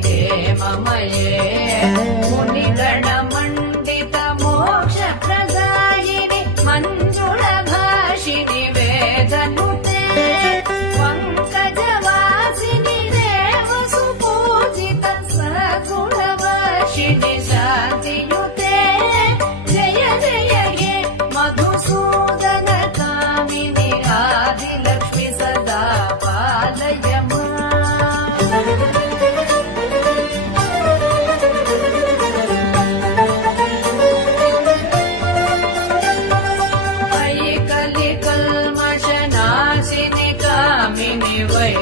हेममये मुनिगणमण्डित मोक्षप्रदायिनि मञ्जुळभाषिणि वेदनुते पङ्कजवासिनि देवसुपूजित सकुलवासिनि शान्तियुते जय जय हे मधुसूदन कामिनि आदिलक्ष्मि सदा पालय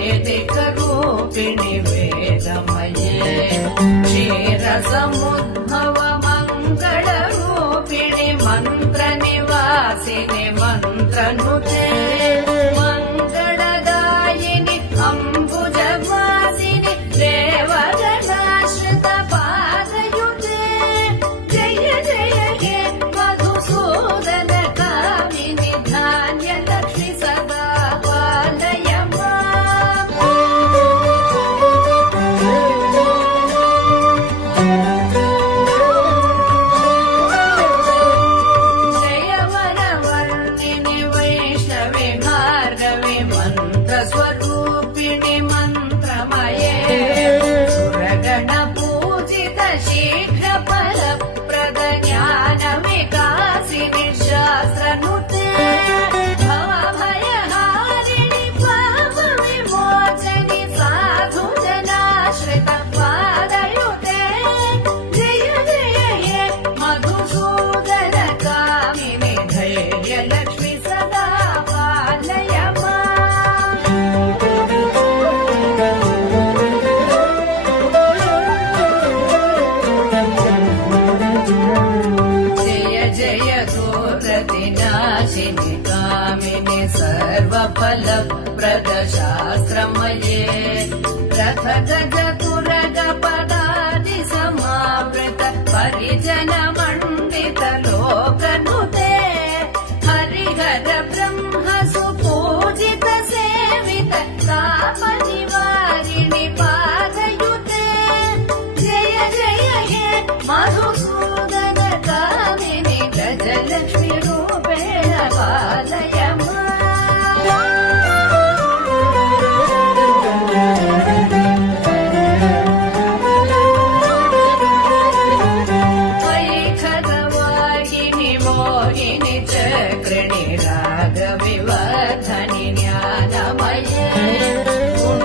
वैदिकरूपिणि वेदमये क्षीरसमुद्भव मङ्गलरूपिणि मन्त्रनिवासिनि मन्त्रनुते मङ्गलदायिनि अम्बुजवासिनि देवगणाश्रित पादयुते जय जय हे मधुसूदन कामिनि धान्यलक्ष्मि सदा पालय स्वरूपिणि मन्त्रमये सुरगणपूजित शीघ्र फलप्रद ज्ञान विकासिनि शास्त्रनुते भवभयहारिणि पाप विमोचनि साधु जनाश्रित पादयुते जय जय हे मधुसूदन कामिनि धैर्यलक्ष्मि सदा पालय नाशिनि कामिनि सर्वफलप्रद शास्त्रमये रथ गज तुरग पदादि समावृत परिजन मण्डित लोकनुते हरिहर ब्रह्म सुपूजित सेवित ताप निवारिणि पादयुते जय जय हे मधुसूदन कामिनि गजलक्ष्मि रूपेण पालय वैखरवाहिनि मोहिनि चक्रिणि रागविवर्धनि ज्ञानमये गुण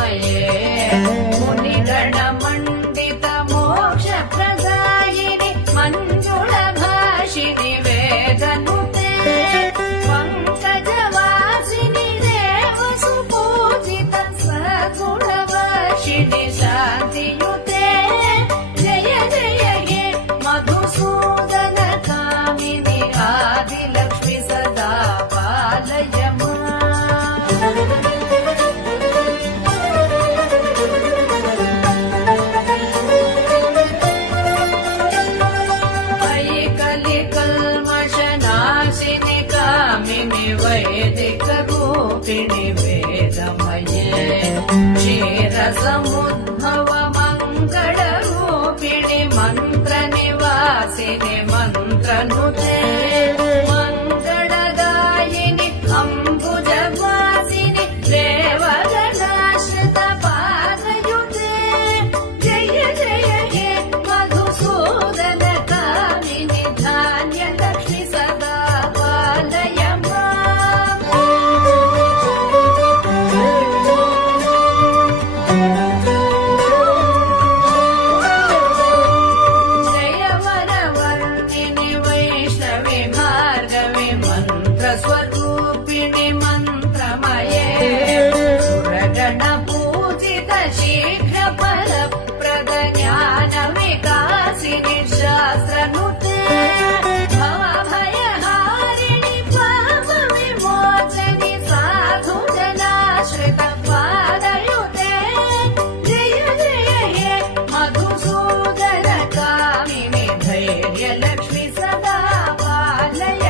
शास्त्रमये मुनिगणमण्डित मोक्षप्रदायिनि मञ्जुळभाषिनि वेदनुते पङ्कजवासिनि देवसुपूजित सद्गुणवर्षिणि शान्तियुते जय जय हे मधुसूदन कामिनि आदिलक्ष्मि सदा पालय वैदिकरूपिणि वेदमये क्षीरसमुद्भव मङ्गलरूपिणि मन्त्रनिवासिनि मन्त्रनुते मङ्गलदायिनि अम्बुजवासिनि देवगणाश्रित पादयुते जय जय हे मधुसूदन कामिनि धान्यलक्ष्मि सदा पालय स्वरूपिणि मन्त्रमये सुरगणपूजित शीघ्रफलप्रद ज्ञानविकासिनि शास्त्रनुते भवभयहारिणि पापविमोचनि साधुजनाश्रित पादयुते जय जय हे मधुसूदन कामिनि धैर्यलक्ष्मि सदा पालय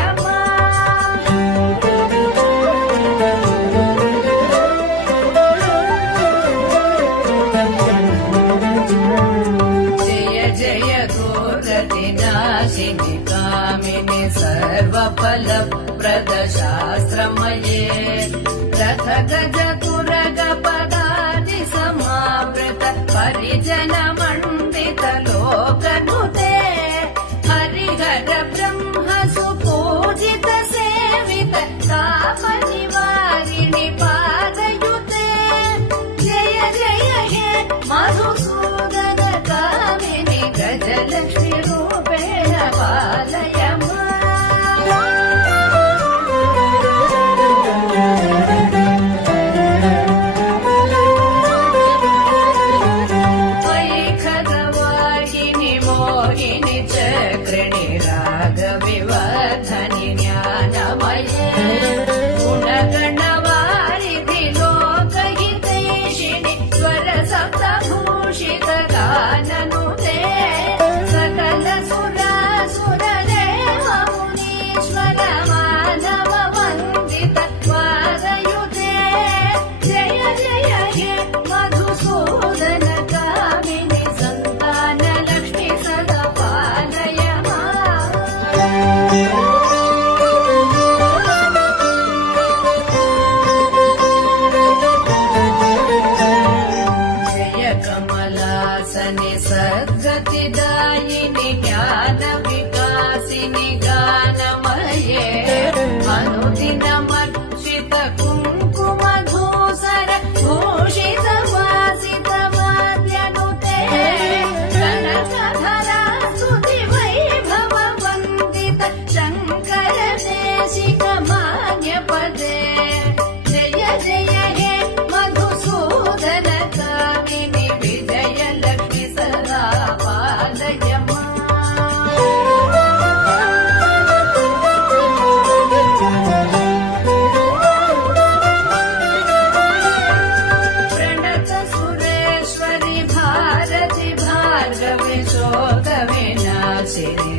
नाशिनि कामिनि सर्वफलप्रद शास्त्रमये रथ गज तुरग पदाति समावृत परिजन मण्डित लोकनुते हरिहर ब्रह्म सुपूजित सेवित ताप निवारिणि पादयुते जय जय हे मधुसूदन कामिनि गजलक्ष्मि रूपेण पालय वैखगवाहिनि मोहिनि चक्रिणि रागविवर्धनि ज्ञानमये गुणगणवारिधि लोकहितैषिणि स्वरसप्तभूषित गाननुते सकल सुरासुर देव मुनीश्वर मानव वन्दित पादयुते जय जय हे मधुसूदन कामिनि सन्तान लक्ष्मि सदा पालय जय कमलासनि सद्गतिदायिनि ज्ञानविकासिनि गानमये अनुदिनमर्चित कुङ्कुमधूसर भूषित वासित वाद्यनुते कनकधरा स्तुति वैभव वन्दित शङ्कर देशिक मान्यपदे जय जय हे मधुसूदन कामिनि विजयलक्ष्मि सदा पालय प्रणत सुरेश्वरि भारति भार्गवि शोकविनाशिनि